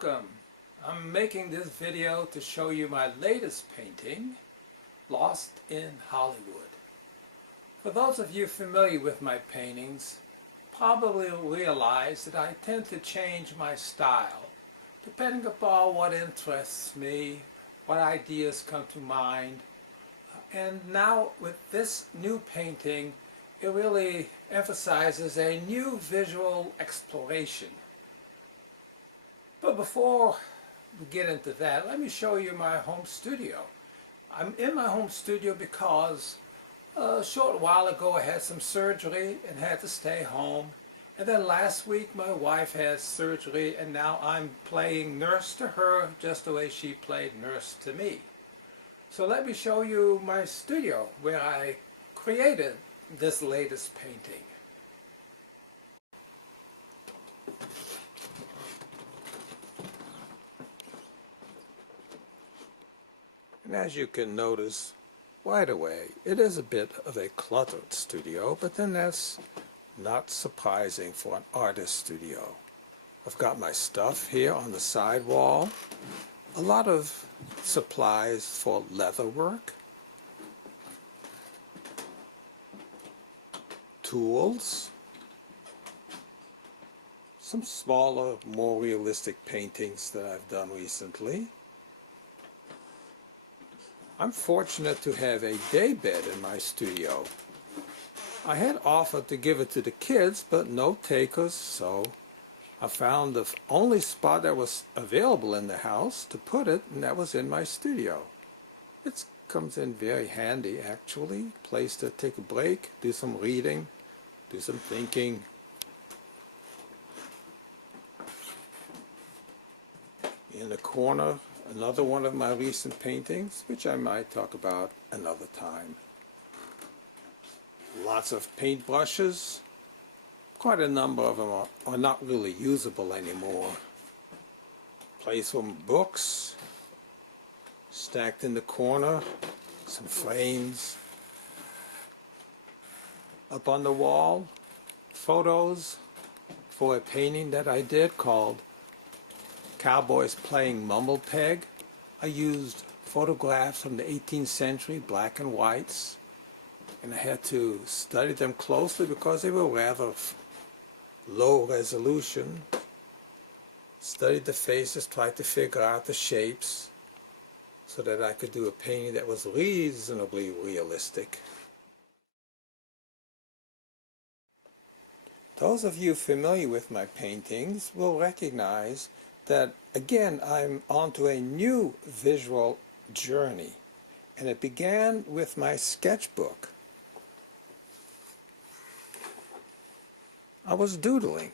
Welcome. I'm making this video to show you my latest painting, Lost in Hollywood. For those of you familiar with my paintings, probably realize that I tend to change my style depending upon what interests me, what ideas come to mind. And now with this new painting, it really emphasizes a new visual exploration. But before we get into that, let me show you my home studio. I'm in my home studio because a short while ago I had some surgery and had to stay home. And then last week my wife had surgery and now I'm playing nurse to her just the way she played nurse to me. So let me show you my studio where I created this latest painting. And as you can notice right away, it is a bit of a cluttered studio, but then that's not surprising for an artist studio. I've got my stuff here on the side wall, a lot of supplies for leather work, tools, some smaller, more realistic paintings that I've done recently. I'm fortunate to have a day bed in my studio. I had offered to give it to the kids, but no takers, so I found the only spot that was available in the house to put it, and that was in my studio. It comes in very handy, actually. Place to take a break, do some reading, do some thinking. In the corner, another one of my recent paintings, which I might talk about another time. Lots of paint brushes. Quite a number of them are not really usable anymore. Place some books stacked in the corner, some frames. Up on the wall, photos for a painting that I did called Cowboys Playing Mumble Peg. I used photographs from the 18th century, black and whites, and I had to study them closely because they were rather low resolution. Studied the faces, tried to figure out the shapes so that I could do a painting that was reasonably realistic. Those of you familiar with my paintings will recognize that, again, I'm onto a new visual journey, and it began with my sketchbook. I was doodling.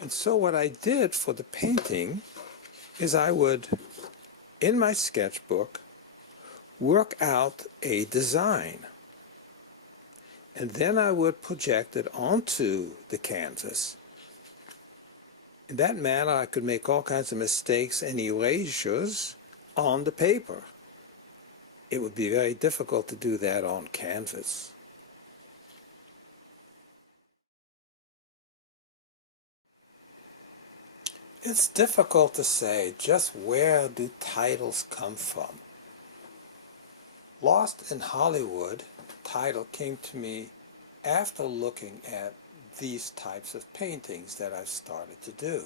And so what I did for the painting is I would, in my sketchbook, work out a design. And then I would project it onto the canvas. In that manner, I could make all kinds of mistakes and erasures on the paper. It would be very difficult to do that on canvas. It's difficult to say just where do titles come from. Lost in Hollywood title came to me after looking at these types of paintings that I've started to do.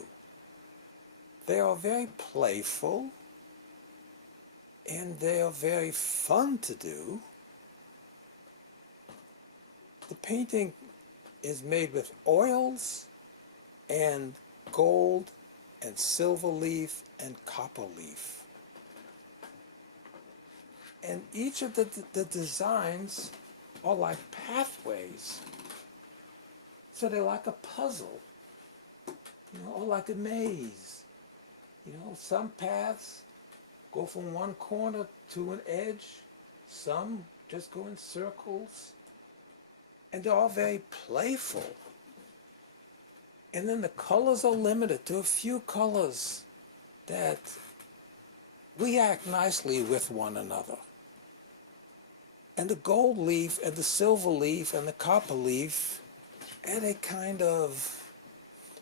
They are very playful and they are very fun to do. The painting is made with oils and gold and silver leaf and copper leaf. And each of the designs are like pathways. So they're like a puzzle, or like a maze. Some paths go from one corner to an edge. Some just go in circles. And they're all very playful. And then the colors are limited to a few colors that react nicely with one another. And the gold leaf and the silver leaf and the copper leaf add a kind of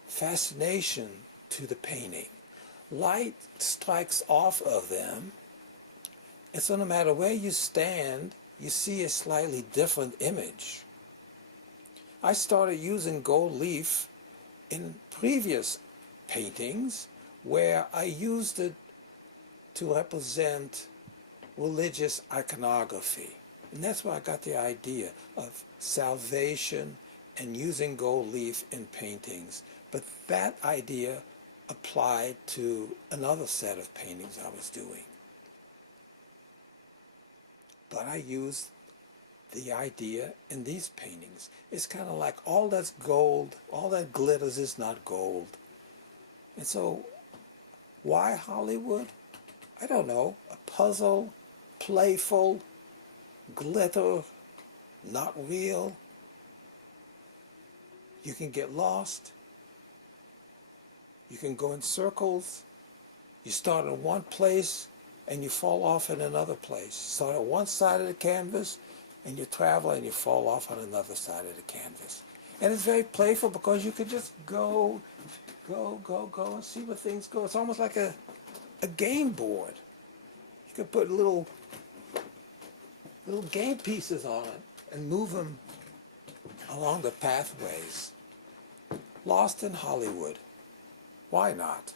fascination to the painting. Light strikes off of them, and so no matter where you stand, you see a slightly different image. I started using gold leaf in previous paintings where I used it to represent religious iconography. And that's where I got the idea of salvation and using gold leaf in paintings. But that idea applied to another set of paintings I was doing. But I used the idea in these paintings. It's kind of like all that's gold, all that glitters is not gold. And so, why Hollywood? I don't know. A puzzle, playful, glitter, not real. You can get lost. You can go in circles. You start in one place and you fall off in another place. Start on one side of the canvas and you travel and you fall off on another side of the canvas. And it's very playful because you could just go and see where things go. It's almost like a game board. You could put little game pieces on it and move them along the pathways. Lost in Hollywood. Why not?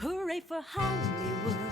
Hooray for Hollywood.